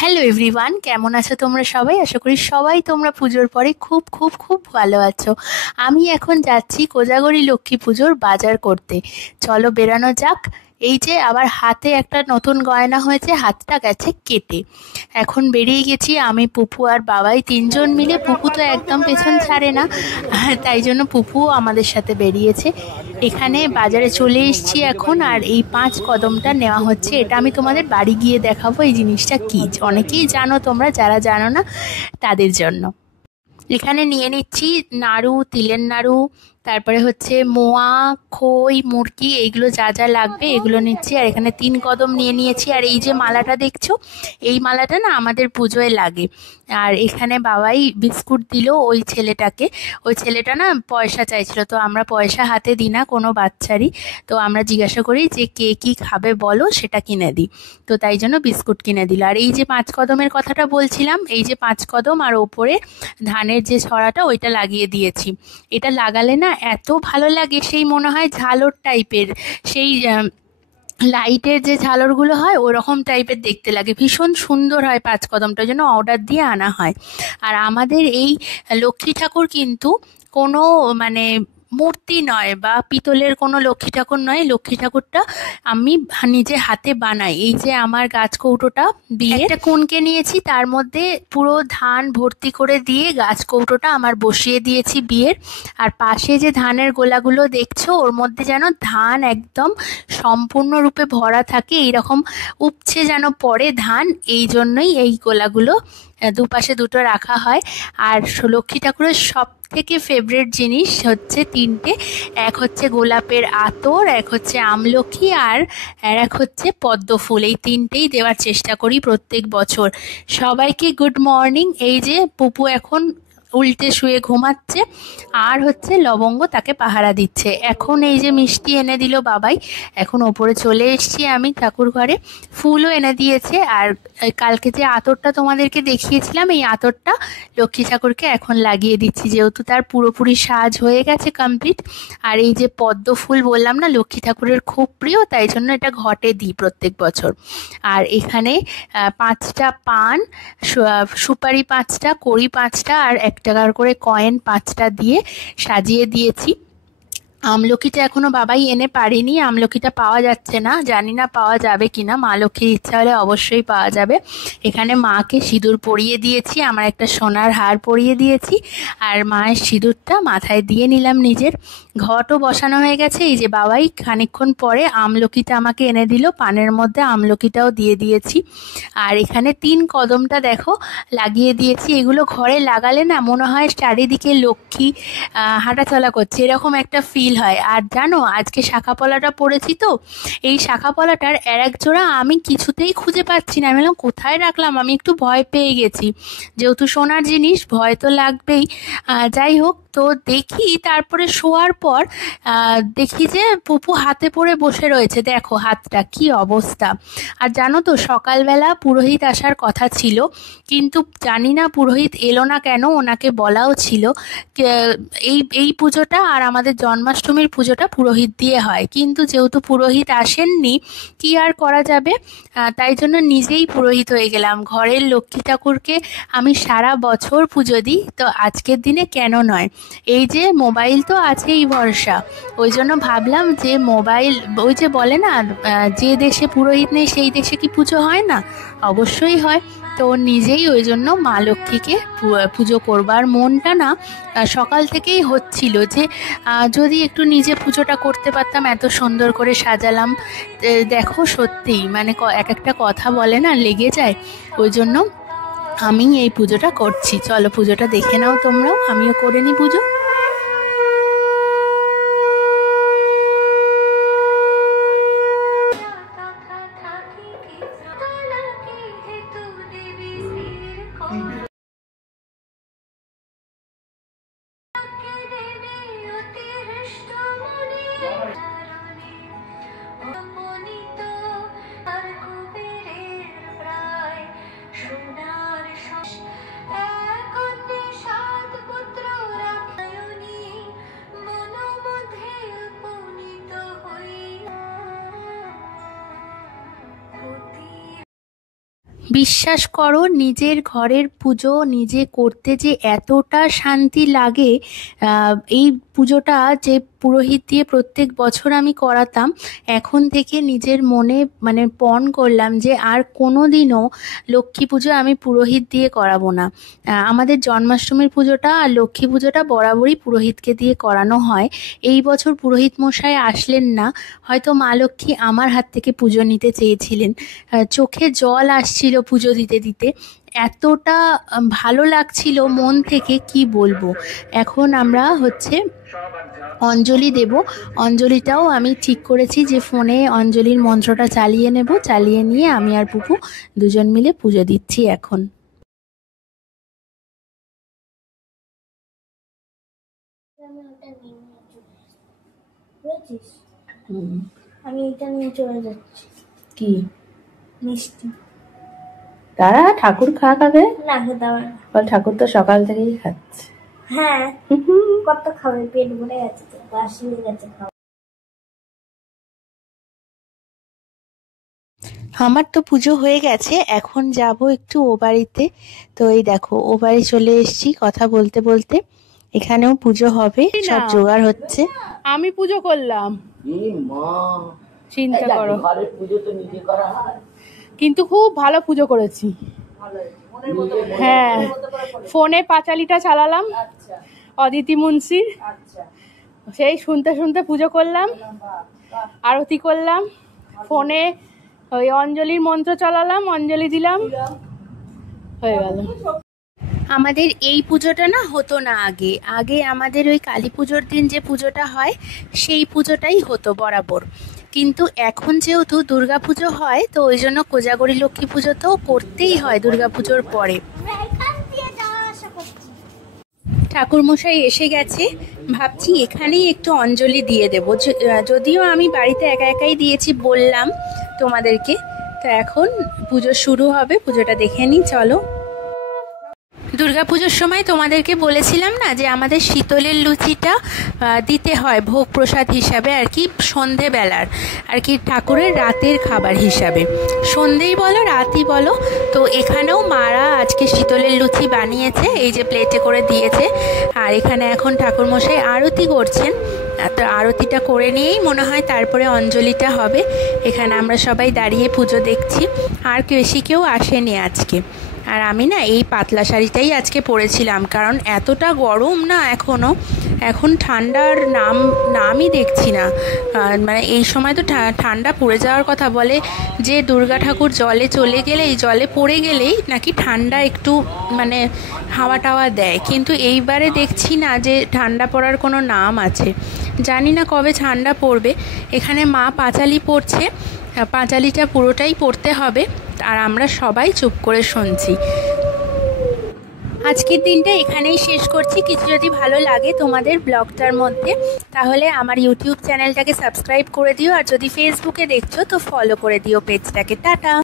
Hello everyone, কেমন আছো তোমরা সবাই? আশা করি সবাই তোমরা পুজোর পরে খুব খুব খুব ভালো আছো। আমি এখন যাচ্ছি কোজাগরী লক্ষ্মী পুজোর বাজার করতে। চলো বেরানো যাক। এই যে আবার হাতে একটা নতুন গয়না হয়েছে, হাতটা গেছে কেটে। এখন বেরিয়ে গেছি আমি, পুপু আর বাবাই তিনজন মিলে। পুপু তো একদম পেছন ছাড়ে না, তাই জন্য পুপুও আমাদের সাথে বেরিয়েছে। এখানে বাজারে চলে এসেছি এখন, আর এই 5 কদমটা নেওয়া হচ্ছে। এটা আমি তোমাদের বাড়ি গিয়ে দেখাবো এই জিনিসটা কি। অনেকেই জানো তোমরা, যারা জানো না তাদের জন্য। এখানে নিয়ে নিচ্ছি নাড়ু, তিলের নাড়ু, তারপরে হচ্ছে মোয়া, খই, মুরকি, এইগুলো যা যা লাগবে এগুলো নিচ্ছি। আর এখানে 3 কদম নিয়ে নিয়েছি। আর এই যে মালাটা দেখছো, এই মালাটা না আমাদের পুজোয় লাগে। আর এখানে বাবাই বিস্কুট দিল ওই ছেলেটাকে। ওই ছেলেটা না পয়সা চাইছিল, তো আমরা পয়সা হাতে দিই না কোনো বাচ্চারই। তো আমরা জিজ্ঞাসা করি যে কে কি খাবে বলো, সেটা কিনে দিই। তো তাই জন্য বিস্কুট কিনে দিল। আর এই যে 5 কদমের কথাটা বলছিলাম, এই যে 5 কদম আর ওপরে ধানের যে ছড়াটা ওইটা লাগিয়ে দিয়েছি। এটা লাগালে না এত ভালো লাগে, সেই মনে হয় ঝালর টাইপের, সেই লাইটের যে ঝালরগুলো হয় ওরকম টাইপের দেখতে লাগে, ভীষণ সুন্দর হয়। 5 কদমটার জন্য অর্ডার দিয়ে আনা হয়। আর আমাদের এই লক্ষ্মী ঠাকুর কিন্তু কোনো মানে মূর্তি নয় বা পিতলের কোনো লক্ষ্মী ঠাকুর নয়। লক্ষ্মী ঠাকুরটা আমি নিজে হাতে বানাই। এই যে আমার গাছ কৌটোটা দিয়ে একটা কুনকে নিয়েছি, তার মধ্যে পুরো ধান ভর্তি করে দিয়ে গাছ কৌটোটা আমার বসিয়ে দিয়েছি বিয়ের। আর পাশে যে ধানের গোলাগুলো দেখছো, ওর মধ্যে যেন ধান একদম সম্পূর্ণরূপে ভরা থাকে, এইরকম উপচে যেন পড়ে ধান। এই জন্যই এই গোলাগুলো দুপাশে দুটো রাখা হয়। আর লক্ষ্মী ঠাকুরের সব থেকে ফেভারিট জিনিস হচ্ছে 3টে। এক হচ্ছে গোলাপের আতর, এক হচ্ছে আমলকি, আর এক হচ্ছে পদ্ম ফুল। এই 3টেই দেওয়ার চেষ্টা করি প্রত্যেক বছর। সবাইকে গুড মর্নিং। এই যে পুপু এখন উল্টে শুয়ে ঘুমাচ্ছে, আর হচ্ছে লবঙ্গ তাকে পাহারা দিচ্ছে। এখন এই যে মিষ্টি এনে দিল বাবাই। এখন ওপরে চলে এসেছি আমি ঠাকুর ঘরে, ফুলও এনে দিয়েছে। আর কালকে যে আতরটা তোমাদেরকে দেখিয়েছিলাম, এই আতরটা লক্ষ্মী ঠাকুরকে এখন লাগিয়ে দিচ্ছি, যেহেতু তার পুরোপুরি সাজ হয়ে গেছে কমপ্লিট। আর এই যে পদ্ম ফুল বললাম না লক্ষ্মী ঠাকুরের খুব প্রিয়, তাই জন্য এটা ঘটে দিই প্রত্যেক বছর। আর এখানে 5টা পান, সুপারি 5টা, কড়ি 5টা, আর 1 টাকার করে কয়েন 5টা দিয়ে সাজিয়ে দিয়েছি। আমলকিটা এখনো বাবাই এনে পারেনি, আমলকিটা পাওয়া যাচ্ছে না, জানি না পাওয়া যাবে কিনা। মা লক্ষ্মীর ইচ্ছা হলে অবশ্যই পাওয়া যাবে। এখানে মাকে সিঁদুর পরিয়ে দিয়েছি, আমার একটা সোনার হার পরিয়ে দিয়েছি। আর মায়ের সিঁদুরটা মাথায় দিয়ে নিলাম নিজের। ঘটও বসানো হয়ে গেছে। এই যে বাবাই খানিকক্ষণ পরে আমলকিটা আমাকে এনে দিল, পানের মধ্যে আমলকিটাও দিয়ে দিয়েছি। আর এখানে 3 কদমটা দেখো লাগিয়ে দিয়েছি। এগুলো ঘরে লাগালে না মনে হয় চারিদিকে লক্ষ্মী হাঁটাচলা করছে, এরকম একটা ফিল হয়। আর জানো আজকে শাঁখাপলাটা পরেছি, তো এই শাঁখাপলাটার এক জোড়া আমি কিছুতেই খুঁজে পাচ্ছি না। আমি বললাম কোথায় রাখলাম, আমি একটু ভয় পেয়ে গেছি, যেহেতু সোনার জিনিস ভয় তো লাগবেই। যাই হোক, তো দেখি তারপরে শোয়ার পর দেখি যে পুপু হাতে পরে বসে রয়েছে। দেখো হাতটা কি অবস্থা। আর জানো তো সকালবেলা পুরোহিত আসার কথা ছিল, কিন্তু জানি না পুরোহিত এলো না কেন। ওনাকে বলাও ছিল এই এই পুজোটা আর আমাদের জন্মাষ্টমীর পুজোটা পুরোহিত দিয়ে হয়, কিন্তু যেহেতু পুরোহিত আসেননি, কি আর করা যাবে। তাই জন্য নিজেই পুরোহিত হয়ে গেলাম। ঘরের লক্ষ্মী ঠাকুরকে আমি সারা বছর পুজো দিই, তো আজকের দিনে কেন নয়। এই যে মোবাইল তো আছেই ভরসা, ওই জন্য ভাবলাম যে মোবাইল, ওই যে বলে না যে দেশে পুরোহিত নেই সেই দেশে কি পুজো হয় না, অবশ্যই হয়। তো নিজেই ওই জন্য মা লক্ষ্মীকে পুজো করবার মনটা না সকাল থেকেই হচ্ছিল যে যদি একটু নিজে পুজোটা করতে পারতাম। এত সুন্দর করে সাজালাম। দেখো সত্যিই মানে এক একটা কথা বলে না লেগে যায়। ওই জন্য আমি এই পুজোটা করছি। চলো পুজোটা দেখে নাও তোমরাও, আমিও করে নিই পুজো। বিশ্বাস করো, নিজের ঘরের পুজো নিজে করতে যে এতটা শান্তি লাগে। এই পুজোটা যে পুরোহিত দিয়ে প্রত্যেক বছর আমি করাতাম, এখন থেকে নিজের মনে মানে পণ করলাম যে আর কোনো দিনও লক্ষ্মী পুজো আমি পুরোহিত দিয়ে করাবো না। আমাদের জন্মাষ্টমীর পুজোটা আর লক্ষ্মী পুজোটা বরাবরই পুরোহিতকে দিয়ে করানো হয়। এই বছর পুরোহিত মশাই আসলেন না, হয়তো মা লক্ষ্মী আমার হাত থেকে পুজো নিতে চেয়েছিলেন। চোখে জল আসছিল পুজো দিতে দিতে, এতটা ভালো লাগছিল মন থেকে, কি বলবো। এখন আমরা অঞ্জলি দেব। অঞ্জলিটাও আমি ঠিক করেছি যে ফোনে অঞ্জলির মন্ত্রটা চালিয়ে নেব, চালিয়ে নিয়ে আমি আর পুপু দুজন মিলে পুজো দিচ্ছি এখন। আমি এটা নিয়ে চলে যাচ্ছি। কি মিষ্টি? তারা ঠাকুর খাক আগে। না দাও, ঠাকুর তো সকাল থেকেই খাচ্ছে। হ্যাঁ কত খাবে, পেট ভরে গেছে তো, বাসি হয়ে গেছে খাওয়া। আমার তো পুজো হয়ে গেছে, এখন যাব একটু ও বাড়িতে। তো এই দেখো ও বাড়ি চলে এসেছি কথা বলতে বলতে। এখানেও পুজো হবে, সব জোগাড় হচ্ছে। আমি পুজো করলাম, চিন্তা করো, কিন্তু খুব ভালো পুজো করেছি। হ্যাঁ, ফোনে পাঁচালিটা চালালাম অদিতি মুন্সির, সেই শুনতে শুনতে পুজো করলাম, আরতি করলাম, ফোনে ওই অঞ্জলির মন্ত্র চালালাম, অঞ্জলি দিলাম, হয়ে গেল। আমাদের এই পুজোটা না হতো না আগে। আগে আমাদের ওই কালী পুজোর দিন যে পুজোটা হয় সেই পুজোটাই হতো বরাবর, কিন্তু এখন যেহেতু দুর্গা পুজো হয় তো ওই জন্য কোজাগরী লক্ষ্মী পুজো তো করতেই হয় দুর্গা পুজোর পরে। ঠাকুরমশাই এসে গেছে, ভাবছি এখানেই একটু অঞ্জলি দিয়ে দেব। যদিও আমি বাড়িতে একা একাই দিয়েছি বললাম তোমাদেরকে। তো এখন পুজো শুরু হবে, পুজোটা দেখে নিই চলো। দুর্গাপুজোর সময় তোমাদেরকে বলেছিলাম না যে আমাদের শীতলের লুচিটা দিতে হয় ভোগ প্রসাদ হিসাবে আর কি, সন্ধেবেলার আর কি, ঠাকুরের রাতের খাবার হিসাবে, সন্ধেই বলো রাতই বলো। তো এখানেও মারা আজকে শীতলের লুচি বানিয়েছে, এই যে প্লেটে করে দিয়েছে। আর এখানে এখন ঠাকুরমশাই আরতি করছেন, তো আরতিটা করে নিয়েই মনে হয় তারপরে অঞ্জলিটা হবে। এখানে আমরা সবাই দাঁড়িয়ে পুজো দেখছি, আর বেশি কেউ আসেনি আজকে। আর আমি না এই পাতলা শাড়িটাই আজকে পরেছিলাম, কারণ এতটা গরম না এখনও, এখন ঠান্ডার নামই দেখছি না। মানে এই সময় তো ঠান্ডা পড়ে যাওয়ার কথা, বলে যে দুর্গা ঠাকুর জলে চলে গেলেই, জলে পড়ে গেলেই নাকি ঠান্ডা একটু মানে হাওয়া টাওয়া দেয়, কিন্তু এইবারে দেখছি না যে ঠান্ডা পড়ার কোনো নাম আছে। জানি না কবে ঠান্ডা পড়বে। এখানে মা পাঁচালি পড়ছে, পাঁচালিটা পুরোটাই পড়তে হবে, আর আমরা সবাই চুপ করে শুনছি। আজকের দিনটা এখানেই শেষ করছি। কিছু যদি ভালো লাগে তোমাদের ব্লগটার মধ্যে, তাহলে আমার ইউটিউব চ্যানেলটাকে সাবস্ক্রাইব করে দিও, আর যদি ফেসবুকে দেখছো তো ফলো করে দিও পেজটাকে। টাটা।